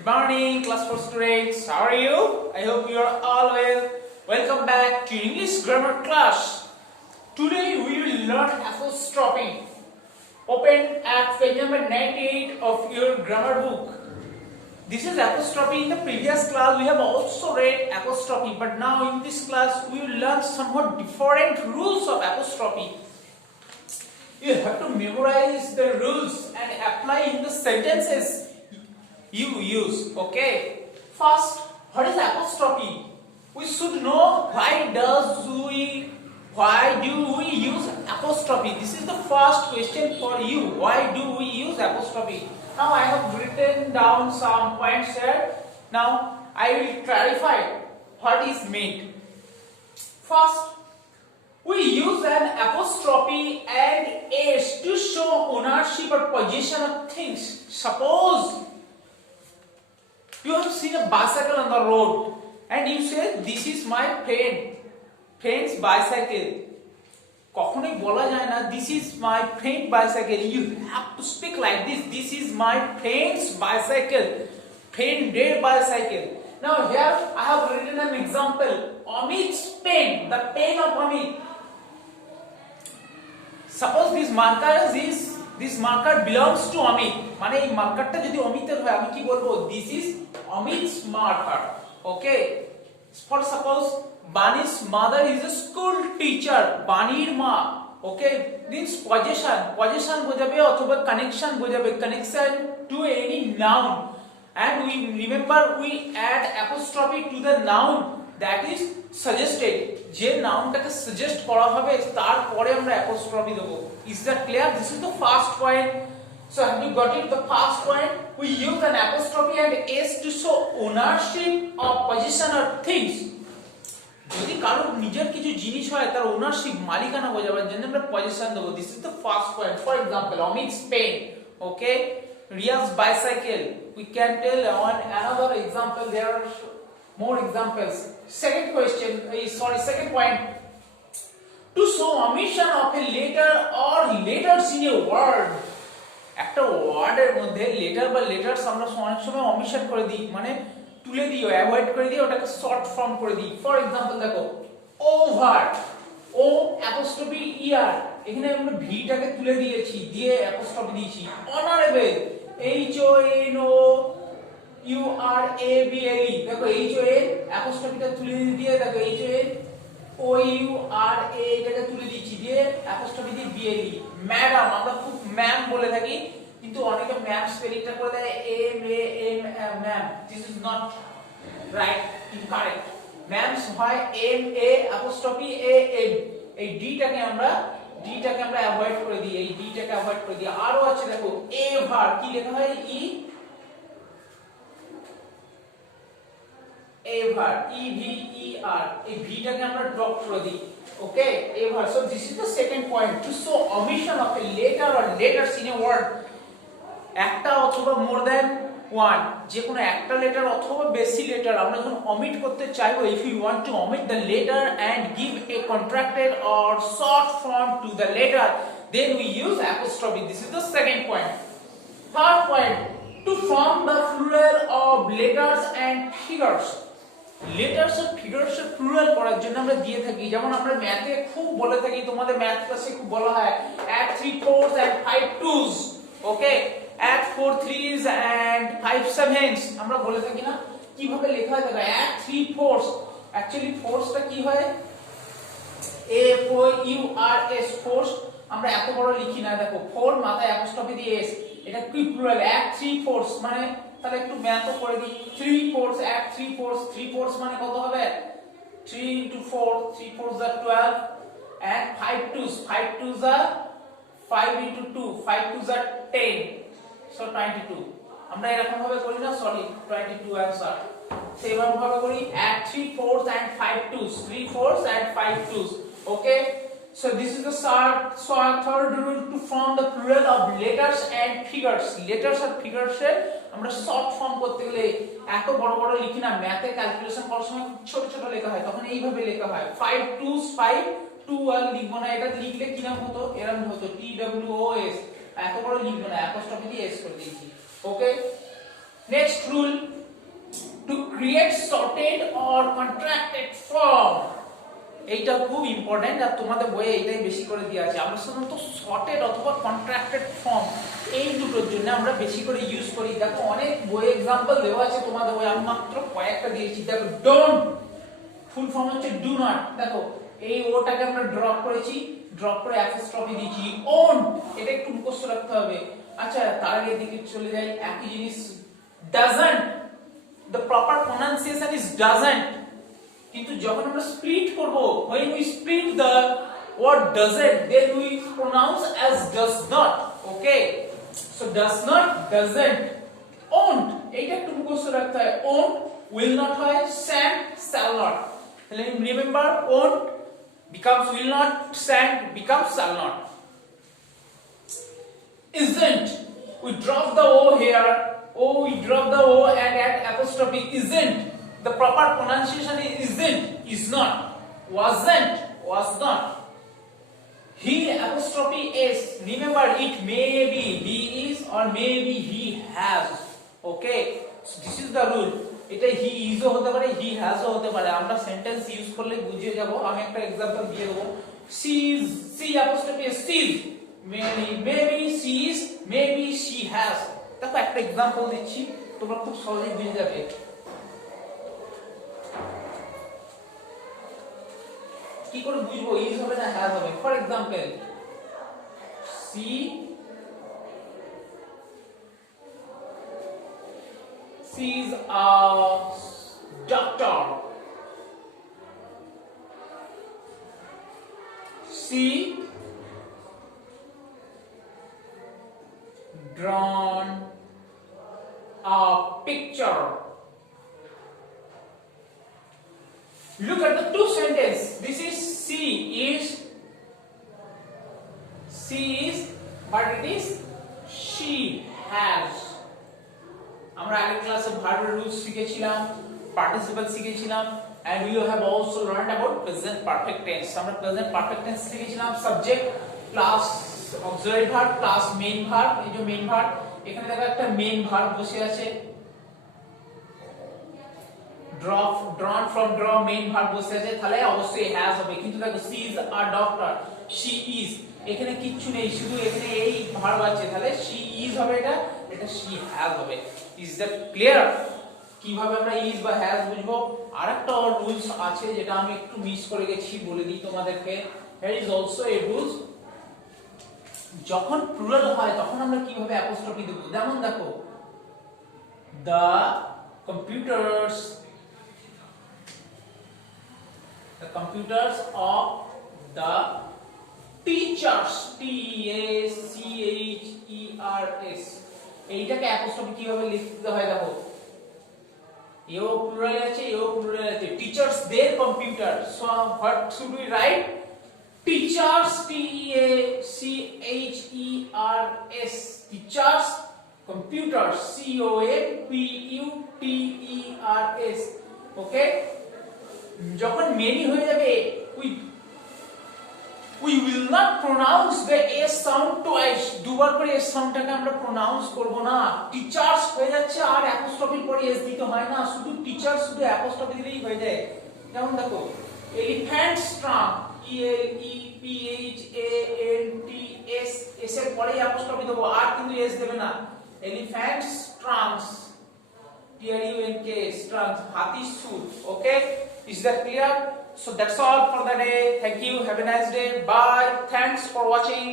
Good morning, class 4 students. How are you? I hope you are all well. Welcome back to English grammar class. Today we will learn apostrophe. Open at page number 98 of your grammar book. This is apostrophe. In the previous class we have also read apostrophe, but now in this class we will learn somewhat different rules of apostrophe. You have to memorize the rules and apply in the sentences you use. Okay, first, what is apostrophe? We should know why do we use apostrophe. This is the first question for you. Why do we use apostrophe? Now I have written down some points here. Now I will clarify what is meant. First, we use an apostrophe and s to show ownership or possession of things. Suppose you have seen a bicycle on the road and you say, this is my friend's bicycle. কখনোই বলা যায় না this is my friend bicycle. You have to speak like this is my friend's bicycle, friend's bicycle. Now here I have written an example. Amit's pen, the pen of Amit. Suppose this marker belongs to Amit. মানে এই মার্কারটা যদি অমিতের হয় আমি কি বলবো? This is Amit's marker. Okay. For suppose Bani's mother is a school teacher. বানির মা. Okay. Means possession বোঝাবে অথবা connection বোঝাবে. Connection to any noun. And we remember we add apostrophe to the noun that is suggested. যে নাউনটাকে সাজেস্ট করা হবে তারপরে আমরা অ্যাপোস্ট্রফি দেব. Is that clear? This is the first point. So have you got it? The first point, we use an apostrophe and s to show ownership of possession or things. যদি কারো নিজের কিছু জিনিস হয় তার ওনারশিপ মালিকানা বোঝাবার জন্য আমরা পজিশন দেব. This is the first point. For example, Amit's pen. Okay. Riya's bicycle. We can tell on another example. There are more examples. Second point, to show omission of a letter or letters in a word. একটা ওয়ার্ডের মধ্যে লেটার বা লেটারস আমরা অনেক সময় অমিশন করে দিই, মানে তুলে দিই, অ্যাভয়েড করে দিই, ওটাকে শর্ট ফর্ম করে দিই. ফর এক্সাম্পল দেখো, ওভার, ও অ্যাপোস্ট্রফি ইয়ার, এখানে আমরা ভিটাকে তুলে দিয়েছি, দিয়ে অ্যাপোস্ট্রফি দিয়েছি. Honourable, H O N O U R A B L E, দেখো এইচ ও এন অ্যাপোস্ট্রফিটা তুলে দিয়ে, দেখো H O N O U R A এটাকে তুলে দিচ্ছি, দিয়ে অ্যাপোস্ট্রফি দিয়ে বি এল ই. ম্যাডাম, আমরা খুব ম্যাম বলে থাকি, কিন্তু অনেকে ম্যাম স্পেলিংটা করে দেয় M A M ma'am. This is not right, incorrect. Ma'ams হয় M A apostrophe A M. এই ডিটাকে আমরা অ্যাভয়েড করে দিই, এই ডিটাকে অ্যাভয়েড করে দিই. আরো আছে দেখো, এভার, কি লেখা হয়? ই ever, e v e r, এই ভিটাকে আমরা ড্রপ করে দিই. ওকে, ever. So this is the second point, to show omission of a letter or letters in a word. একটা অথবা more than one, যে কোনো একটা লেটার অথবা বেশি লেটার আমরা যখন omit করতে চাইবো, if you want to omit the letter and give a contracted or short form to the letter, then we use apostrophe. This is the second point. Third point, to form the plural of letters and figures. Letters আর figures এর plural করার জন্য আমরা দিয়ে থাকি, যেমন আমরা ম্যাথে খুব বলে থাকি, তোমাদের ম্যাথ ক্লাসে খুব বলা হয় add 3 4s and 5 2s. ওকে, add 4 3s and 5 7s আমরা বলে থাকি না? কিভাবে লেখা হয় দেখো, add 3 4s, অ্যাকচুয়ালি ফোর্সটা কি হয়? a f o u r s, force. আমরা এত বড় লিখি না, দেখো 4 মাথায় অ্যাপোস্ট্রফি দিয়ে s, এটা কি প্লুরাল? add 3 4s মানে তাহলে একটু ম্যাথও করে দিই. 3 4s, add 3 4s, 3 4s মানে কত হবে? 3 into 4, 3 4s are 12, and 5 2s are 5 into 2, 5 2s are 10, so 22. আমরা এরকম ভাবে করি না? সরি, 22 অ্যানসার. সেভাবে ভাবে করি, add 3 4s and 5 2s, 3 4s and 5 2s. Okay. So this is the third rule, to form the plural of letters and figures. Letters আর figures এর আমরা শর্ট ফর্ম করতে গেলে এত বড় বড় লিখি না, ম্যাথে ক্যালকুলেশন করার সময় ছোট ছোট লেখা হয়, তখন এইভাবে লেখা হয় 5 2s 5 2 আর লিখবো না, এটা লিখলে কি নাম হতো? এরকম হতো T W O S. এত বড় লিখবো না, অ্যাপোস্ট্রফি দিয়ে s করে দিয়েছি. ওকে, Next rule, to create sorted or contracted form. এইটা খুব ইম্পর্টেন্ট, আর তোমাদের বইয়ে এটাই বেশি করে দেওয়া আছে। আমরা সাধারণত সর্টেড অথবা কন্ট্রাক্টেড ফর্ম এই দুটোর জন্য আমরা বেশি করে ইউজ করি। দেখো অনেক বই এক্সাম্পল দেওয়া আছে তোমাদের বই, আমি মাত্র কয়েকটা দিয়েছি। দেখো ডোন্ট ফুল ফর্ম হচ্ছে ডু নট। দেখো এই ওটাকে আমরা ড্রপ করেছি, ড্রপ করে অ্যাপোস্ট্রফি দিয়েছি। ওন, এটা একটু মুখস্থ রাখতে হবে। আচ্ছা তার আগে দিকে চলে যাই, একই জিনিস doesn't, the proper pronunciation is doesn't, কিন্তু যখন আমরা স্প্লিট করব, when we split the word doesn't, then we pronounce as does not. Okay, so does not, doesn't, won't, এইটা একটু মুখস্থ রাখতে হয়। won't will not হয়, shan't shall not। তাহলে remember, won't becomes will not, shan't becomes shall not। isn't, we drop the o here, we drop the o and add apostrophe isn't, the proper pronunciation is isn't, is not, wasn't, was not। he apostrophe s, remember it may be he is or maybe he has। Okay, so this is the rule। এটা he is ও হতে পারে, he has ও হতে পারে। আমরা sentence use করলে বুঝিয়ে যাব। আমি একটা एग्जांपल দিয়ে দেব। she is, she apostrophe s, she is, maybe she is, maybe she has। দেখো একটা एग्जांपल দিচ্ছি, তোমরা খুব সহজেই বুঝে যাবে। কি করে বুঝবো ইজ হবে না হ্যাজ হবে? For example, she is a doctor, she drawn a picture। Look at the two sentences. This is she is, but it is she has। আমরা আগের ক্লাসে ভার্বের রুলস শিখেছিলাম, পার্টিসিপল শিখেছিলাম, and we have also learned about present perfect tense। আমরা present perfect tense শিখেছিলাম, subject plus auxiliary verb plus main verb. এই যে মেইন ভার্ব, এখানে দেখো একটা মেইন ভার্ব বসে আছে, drawn from draw main verb বসে আছে, তাহলে অবশ্যই has হবে। কিন্তু দেখো she is a doctor, she is, এখানে কিচ্ছু নেই, শুধু এখানে এই ভার্ব আছে, তাহলে she is হবে, এটা she has হবে। Is that clear? কিভাবে আমরা ইজ বা হ্যাজ বুঝবো? আরেকটা রুলস আছে যেটা আমি একটু মিস করে গেছি, বলে দিই তোমাদেরকে। here is also a rules, যখন প্লুরাল হয় তখন আমরা কিভাবে অ্যাপোস্ট্রফি দেব। যেমন দেখো the computers of the teachers, T A C H E R S, এইটাকে অ্যাপোস্ট্রফি কিভাবে লিখতে হয় দেখো, এও প্লুরাল আছে, এও প্লুরাল আছে, teachers their computer, so what should we write? teachers, T E A C H E R S, teachers, computers, C O M P U T E R S। ওকে, যখন মেনি হয়ে যাবে, we will not pronounce the s sound twice, দুবার করে s সাউন্ডটাকে আমরা প্রনাউন্স করব না। টিচার্স হয়ে যাচ্ছে আর অ্যাপোস্ট্রফির পরে s দিতে হয় না, শুধু টিচার, শুধু অ্যাপোস্ট্রফি দিলেই হয়ে যায়। যেমন দেখো elephants trunk, E L E P H A N T S, s এর পরেই অ্যাপোস্ট্রফি দেব, আর কিন্তু s দেবে না। Elephants trunks, T R U N K S, trunks, হাতির সুট। Okay, is that clear? So that's all for the day. Thank you, have a nice day, bye, thanks for watching।